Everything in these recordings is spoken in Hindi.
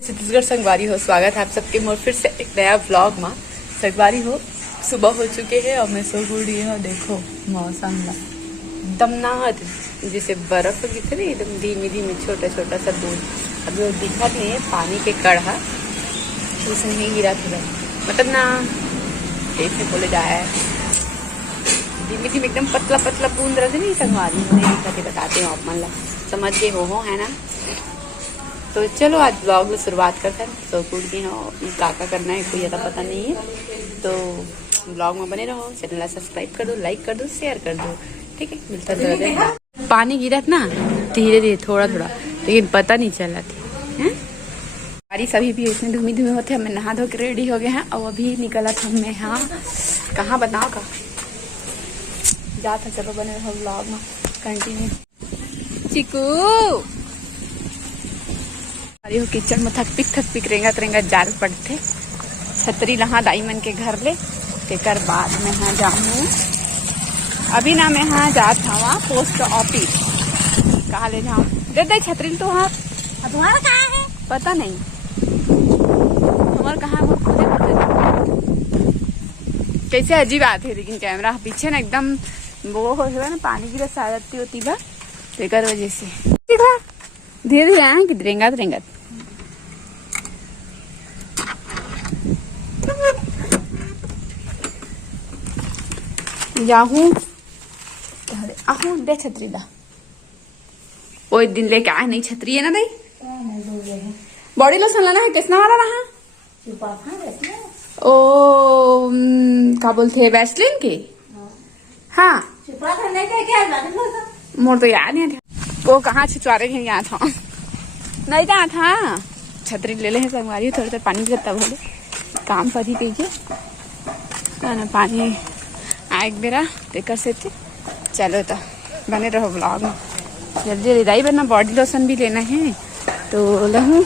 छत्तीसगढ़ संगवारी हो, स्वागत है आप सबके मोर फिर से एक नया व्लॉग में। संगवारी हो, सुबह हो चुके हैं और मैं सो गुड़ी हूँ। देखो मौसम ला एकदम नाहत जैसे बर्फ गिरते नहीं, एकदम धीमी धीमी छोटा छोटा सा दूध। अभी वो दिखा नहीं है, पानी के कड़ा उसमें ही गिरा था, मतलब ना कैसे बोले जाए, धीमी धीमी एकदम पतला पतला बूंद रहे नहीं। संगवारी नहीं बताते हैं आप, मतलब समझ गए हो है ना। तो चलो आज ब्लॉग में शुरुआत करते हैं। तो कुछ का करना है कोई ज़्यादा पता नहीं है, तो ब्लॉग में बने रहो। चैनल सब्सक्राइब कर दो, लाइक कर दो, शेयर कर दो, ठीक है। मिलता है पानी गिरा ना धीरे धीरे थोड़ा थोड़ा, लेकिन पता नहीं चला थी। बारिश अभी भी इसमें धूमी धूमी होते। हमें नहा धो के रेडी हो गए हैं और अभी निकला था मैं। हाँ कहाँ बताओ का जाता, चलो बने रहो ब्लॉग में कंटिन्यू। चिकू अरे हो किचन में थक पिक रेंगा जाल पड़ते। छतरी लहा दाई मन के घर ले तेकर बाद में हाँ जाऊँ। अभी ना मैं हाँ जात हवा पोस्ट ऑफिस। कहाँ ले जाऊँ, दे दे छतरी तो। हाँ तुम्हारा कहाँ है पता नहीं, तुम्हारा कहाँ है खुदे पता। कैसे अजीब आते है, लेकिन कैमरा पीछे ना एकदम वो हो ना, पानी की रस आ जाती होती बा तेकर वजह से। धीरे धीरे आए कि रेंगत जाहूँ आहू दे छतरी दा। वो एक दिन लेके आए नहीं छतरी है ना दई। बॉडी लोशन लाना है, किसना वाला रहा? ओ क्या बोलते है, वैसलीन के। हाँ मोर तो याद नहीं था वो कहाँ छिचवारे के यहाँ था, नहीं था था। छतरी ले ले संगवारी, थोड़ा सा पानी गिरता बोले काम पर ही पीजिए ना, पानी आए बेरा देकर से थे। चलो तो बने रहो ब्लॉग में, जल्दी रिदाई बनना। बॉडी लोशन भी लेना है तो लहू।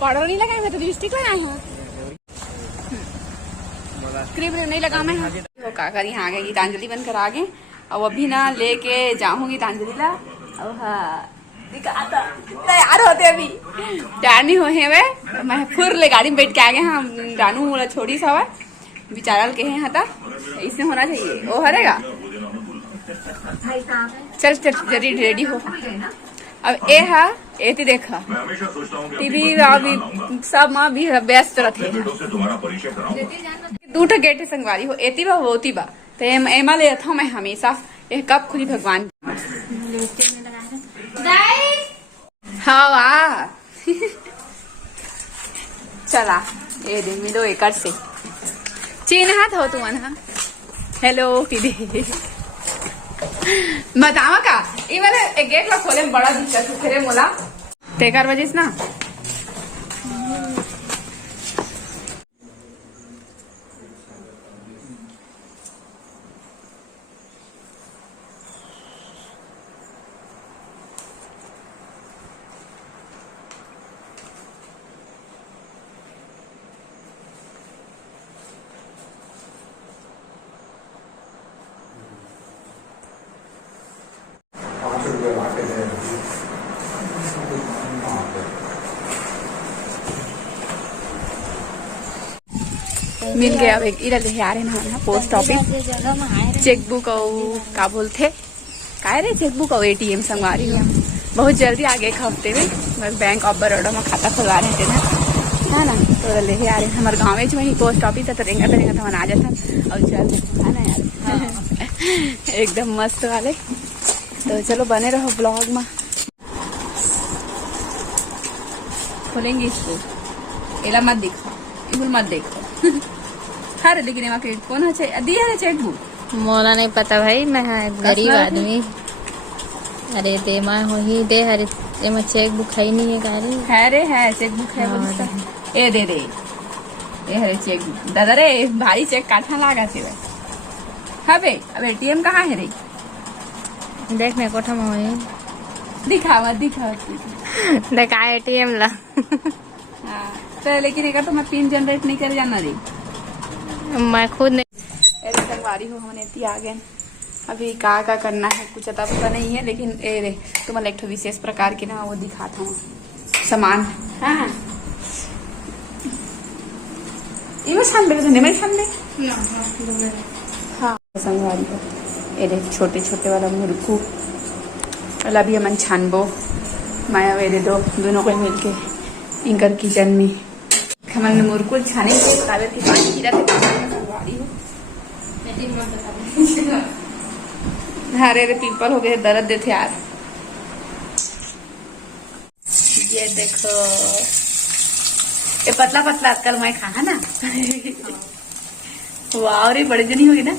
पाउडर नहीं लगाए, मैं तो लिपस्टिक लगाई हूँ, क्रीम नहीं लगा मैं। वो का करी यहाँ आ गए, गीतांजलि बनकर आ गए और अभी ना लेके जाऊँ गीतांजलि ला। और हाँ तैयार होते, अभी तैयार नहीं हुए वे। मैं फिर ले गाड़ी में बैठ के आ गए। हाँ रानू वाला छोड़ी सा हुआ बिचारा के हैं था, इसमें होना चाहिए वो हरेगा। चल चल जल्दी रेडी हो। अब ए है एती देखा टीवी अभी सब माँ भी व्यस्त रहते। दूठा गेट है संगवारी हो, एती बा होती बा तो एमा ले था मैं हमेशा। ये कब खुली भगवान। हाँ वाह चला ये दिन में 2 एकड़ से चिन्हात हो तुम। हाँ हेलो दीदी बतावा का ये वाले गेट ला खोले में बड़ा दिक्कत है फिर मोला तेकर वजह से ना। मिल गया अब इधर ले आ रहे ना पोस्ट ऑफिस। चेकबुक और का बोलते का रे चेकबुक और ATM संगवारी हूँ। बहुत जल्दी आ गए एक हफ्ते में। बस बैंक ऑफ बड़ौदा में खाता खुलवा रहे थे ना, है ना, तो ले आ रहे। हमारे गाँव में वही पोस्ट ऑफिस है, तो रेंगा था मन आ जाता और चल है ना यार एकदम मस्त वाले। तो चलो बने रहो ब्लॉग में। खोलेंगे इसको, एला मत देखो, इबुल मत देखो। अरे लेकिन एमा के कौन है दिया है चेकबुक? मोला नहीं पता भाई, मैं गरीब आदमी। अरे दे माँ हो ही दे। अरे एमा चेकबुक है नहीं है गाड़ी है रे, है चेकबुक है बोलता। ए दे दे ए हरे चेकबुक दादा रे, भारी चेक काठा लागा से वे हबे। अब ATM कहाँ है रे? देख मैं कोठा में होई दिखावा देखा ATM ला। हाँ तो लेकिन एक तो मैं पिन जनरेट नहीं कर जाना रे, मैं खुद नहीं। ऐसे संगवारी हो हमने इतनी आ गए। अभी का करना है कुछ अता पता नहीं है, लेकिन ए रे तुम्हें एक विशेष प्रकार की ना वो दिखाता हूँ सामान। हाँ इमे छान दे नहीं छान दे हाँ संगवारी को ये देख छोटे छोटे वाला मुर्कू वाला भी हमन छानबो माया वे दे दो दोनों को मिलके इनकर किचन में हमन मुर्कू छाने के काले की पानी गिरा के संगवारी हो हरे रे पिंपल हो गए दर्द देते यार। ये देखो ये पतला पतला आजकल मैं खाना ना वाह रे बड़े जनी होगी ना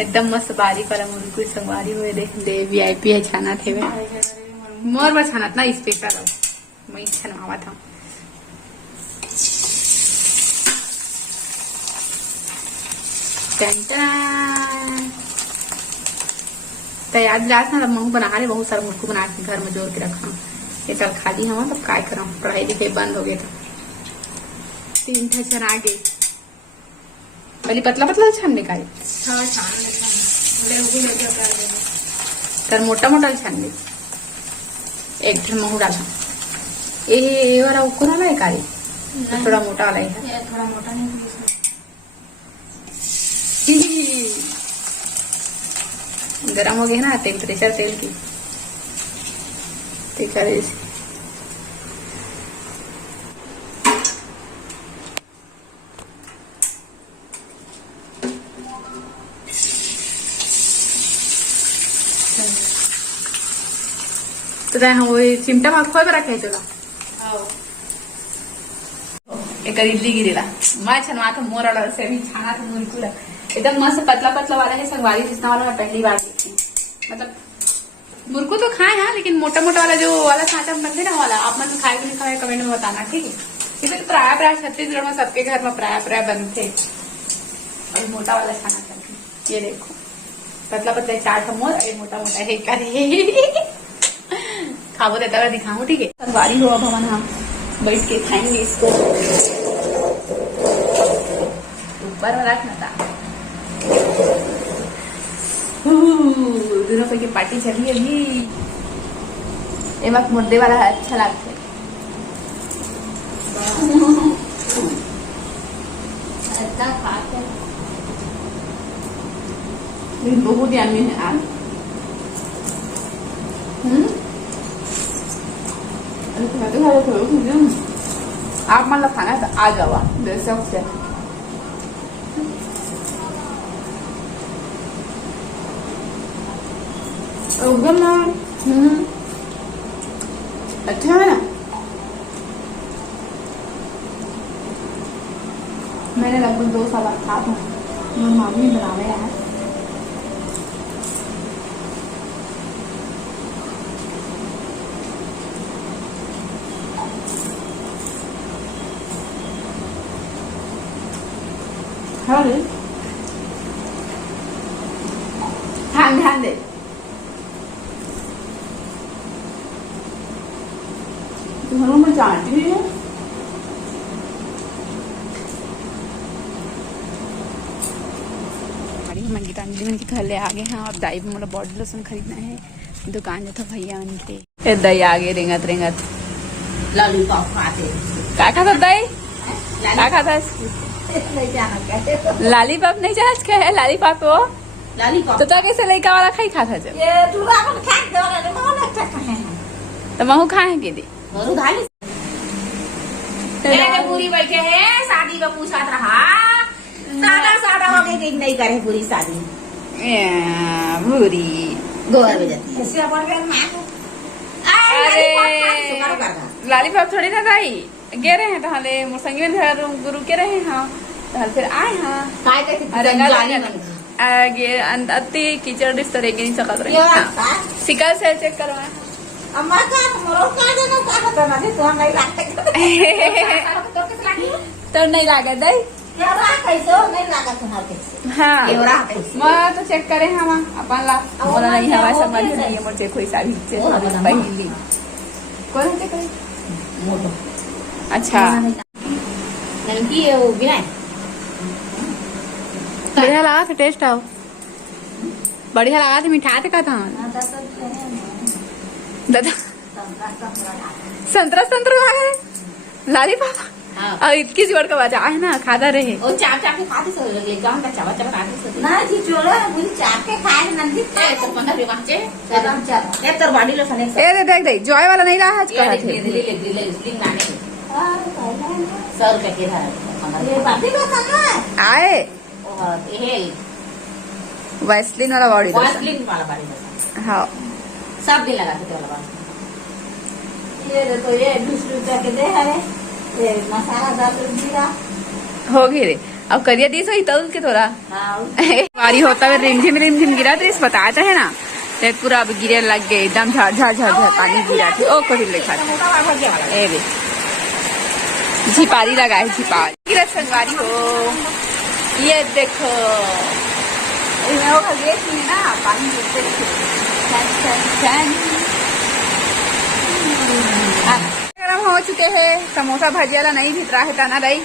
एकदम मस्त बारीक वाला मुर्कू संगवारी हुए देख दे वीआईपी है छाना थे वे मोर बस छाना ना स्पेशल मैं छनवावा था तो याद लास्ट ना मम्मी बना रहे बहुत सारा मुर्कू बना के घर में जोड़ के रखा ये चल खाली हम तब काय करा पढ़ाई लिखाई बंद हो गया था 3 ठे छन आ गई पहले पतला पतला छानने का तर मोटा मोटा छान ले एक ठे महू डाला ये वाला उकुर वाला है का थोड़ा मोटा वाला है थोड़ा मोटा नहीं गरम हो गया ना टेम्परेचर तेल की देखा तो हम वो चिमटा भाग खोय बरा खायचो एक इडली गिरीला मैं छनवा था मोर वाला से भी छाना था मुर्कू एकदम मस्त पतला पतला वाला है संगवारी जितना वाला मैं पहली बार देखी मतलब मुर्कू तो खाए हैं लेकिन मोटा मोटा वाला जो वाला सांचा बनते ना वाला आप मतलब खाए कि नहीं खाए कमेंट में बताना ठीक है। इधर प्राय प्राय छत्तीसगढ़ में सबके घर में प्राय प्राय बनते और मोटा वाला खाना चाहिए। ये देखो पतला पतला चाट मोर और मोटा मोटा है करे खाओ देता हुआ दिखाऊं ठीक है। संगवारी हो अब हम बैठ के खाएंगे इसको ऊपर वाला खाना था दोनों की पार्टी चली अभी ये वक्त मुद्दे वाला है अच्छा लगता है लेकिन बहुत यम्मी है यार। आप मतलब खाना है तो आ जाओ बेशक से अच्छा है ना। मैंने लगभग 2 साल खा था मम्मी बनावे यार ध्यान दे घरों में जानती है गीतांजलि मन के घर ले आ गए हैं और दाई भी मतलब बॉडी लोशन खरीदना है दुकान जो था भैया उनके दही आ गए रेंगत रेंगत लॉलीपॉप खाते क्या खाता दाई क्या खाता लॉलीपॉप नहीं चाहत के है लॉलीपॉप वो लॉलीपॉप तो कैसे लड़का वाला खाई खाता जब ये तू अपन खा दे वाला कौन अच्छा है तो महू खाए के दे और उधारी मेरे पूरी बैठे हैं शादी का पूछा रहा सादा सादा हो गई नहीं करे पूरी शादी भूरी गोर बजाती है ऐसे अपन के मां अरे लॉलीपॉप थोड़ी ना दाई गे रहे हैं तो हाले मुसंगी में गुरु के रहे हैं तो फिर आए हैं काय के आगे अति कीचड़ डिस तरह के नहीं सकत रहे सिकल से चेक करवाए अम्मा का मोरो का देना का करना है तो नहीं लागे तो नहीं लागे दई यारा कैसे नहीं लागा तुम्हारे कैसे हाँ एवरा कैसे मैं तो चेक करे हम अपन ला बोला नहीं हवा समझ नहीं मुझे कोई सारी से पहली कौन चेक करे मोटो अच्छा ननकी है वो बिना बढ़िया लगा था टेस्ट आओ बढ़िया लगा था मिठा था था दादा संतरा संतरा लगा है लॉलीपॉप और इतकी जोड़ का बचा है ना, खाता रहे। और चाप चाप के खाते सो गांव का चावा चावा खाते सो ना जी चोलो मुझे चाप के खाए नंदी ए तो 15 रुपया माचे एकदम चल ए तोर बॉडी लो सने ए देख देख जॉय वाला नहीं रहा आज ये कहा देख थे। ले स्लिंग नाने 100 रुपया के था ये बाती का करना आए और ये वैसलीन वाला बॉडी लोशन। स्लिंग वाला बॉडी हाँ सब दिन लगाते थे वाला ये देखो ये 20 रुपया के दे है ये मसाला 10 रुपया हो गई रे। अब करिया दी सही तल के थोड़ा हाँ बारी होता है रिमझिम गिरा तो बताता है ना, तो पूरा अब गिरे लग गए एकदम झड़ झड़ झड़ झड़ पानी गिरा थे। ओ कोई लिखा ए रे झिपारी लगा है, झिपारी गिरा संगवारी हो। ये देखो इसमें वो गेट में ना पानी गिरते गरम हो चुके हैं। समोसा भजिया नहीं भितरा है तना रही।